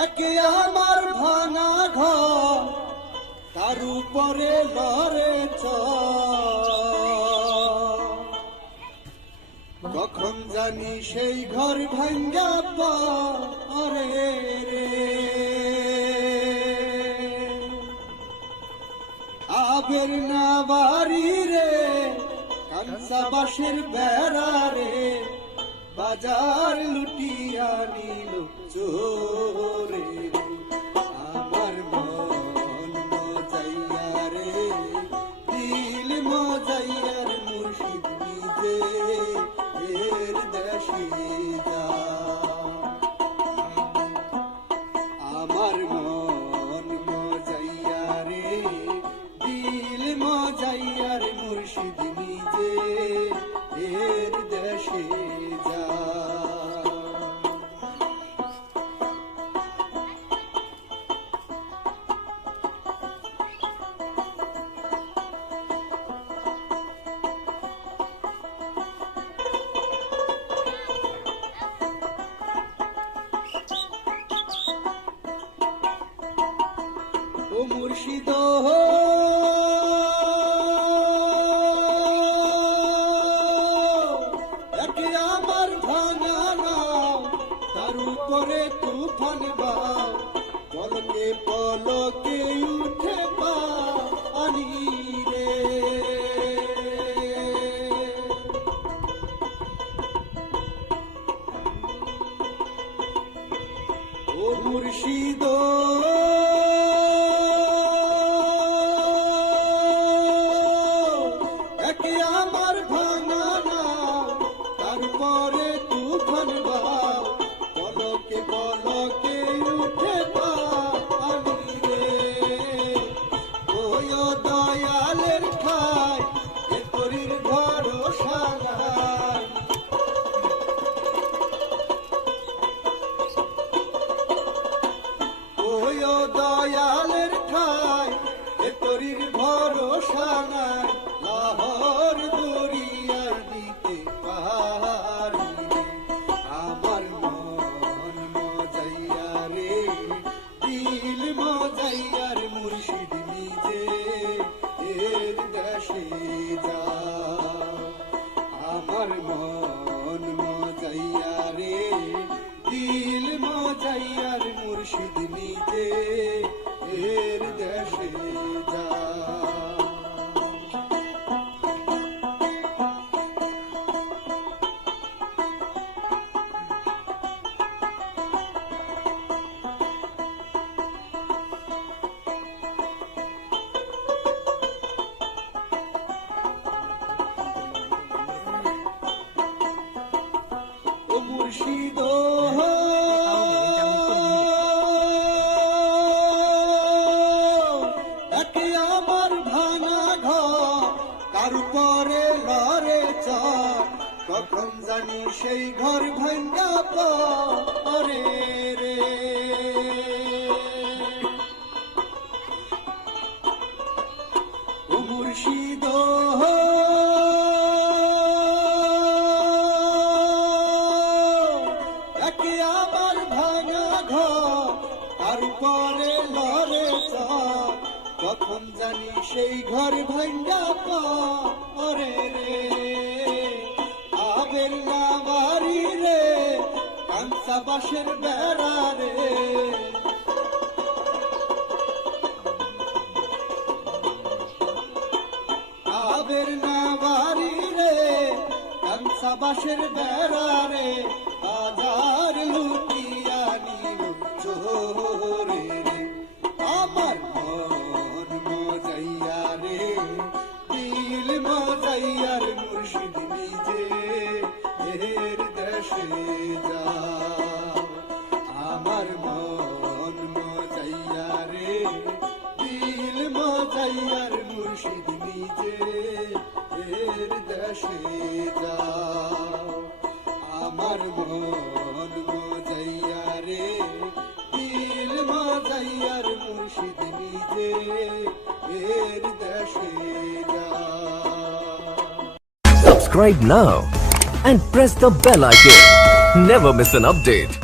একে আমার ভাঙা ঘর তার উপরে লড়ে কখন জানি সেই ঘর ভাঙ্গা পরে রে আবের না বাড়ি রে কাঁচা বাঁশের বেড়া রে বাজার লুটিয়া নিল চোরে আমার মন মজাইয়া রে দিল মজাইয়ার মুর্শিদ নিজে এর দেশে যা আমার মন মজাইয়া রে দিল মজাইয়ার মুর্শিদ নিজে এর দেশে যা ও মুর্শিদ একে আমার ভাঙা নাও তার উপরে তুফান বাও পলকে পলকে উঠে পানি রে ও মুর্শিদ আমার ভাঙা নাও তারপরে তুফান বাও পলকে পলকে উঠে পানি রে ওই দয়ালের ঠাই এ তরির ভরসা নাই ওই দয়ালের ঠাই এ তরির ভরসা নাই লাহর দরিয়ার দিতে পারি আমার মন মজাইয়া রে দিল মজাইয়ার মুর্শিদ নিজে এর দেশে যা আমার মন মজাইয়া রে দিল মজাইয়ার মুর্শিদ নিজে এর দেশে যা ও মুর্শিদ একে আমার ভাঙা ঘর তার উপরে লড়ে কখন জানি সেই ঘর ভাঙ্গা পরে রে ও মুর্শিদ আমার ভাঙা ঘর তার উপরে লড়ে কখন জানি সেই ঘর ভাঙ্গা পরে রে আবের না বাড়ি রে কাঁচা বাঁশের বেড়া রে আবের না বাড়ি রে কাঁচা বাঁশের বেড়া রে বাজার লুটিয়া নিল চোরে রে আমার মন মজাইয়া রে দিল মজাইয়ার মুর্শিদ নিজে এর দেশে যা আমার মন মজাইয়া রে দিল মজাইয়ার মুর্শিদ নিজে এর দেশে যা আমার মন মজাইয়া রে দিল মজাইয়ার মুর্শিদ নিজে এর দেশে যা subscribe now and press the bell icon. Never miss an update.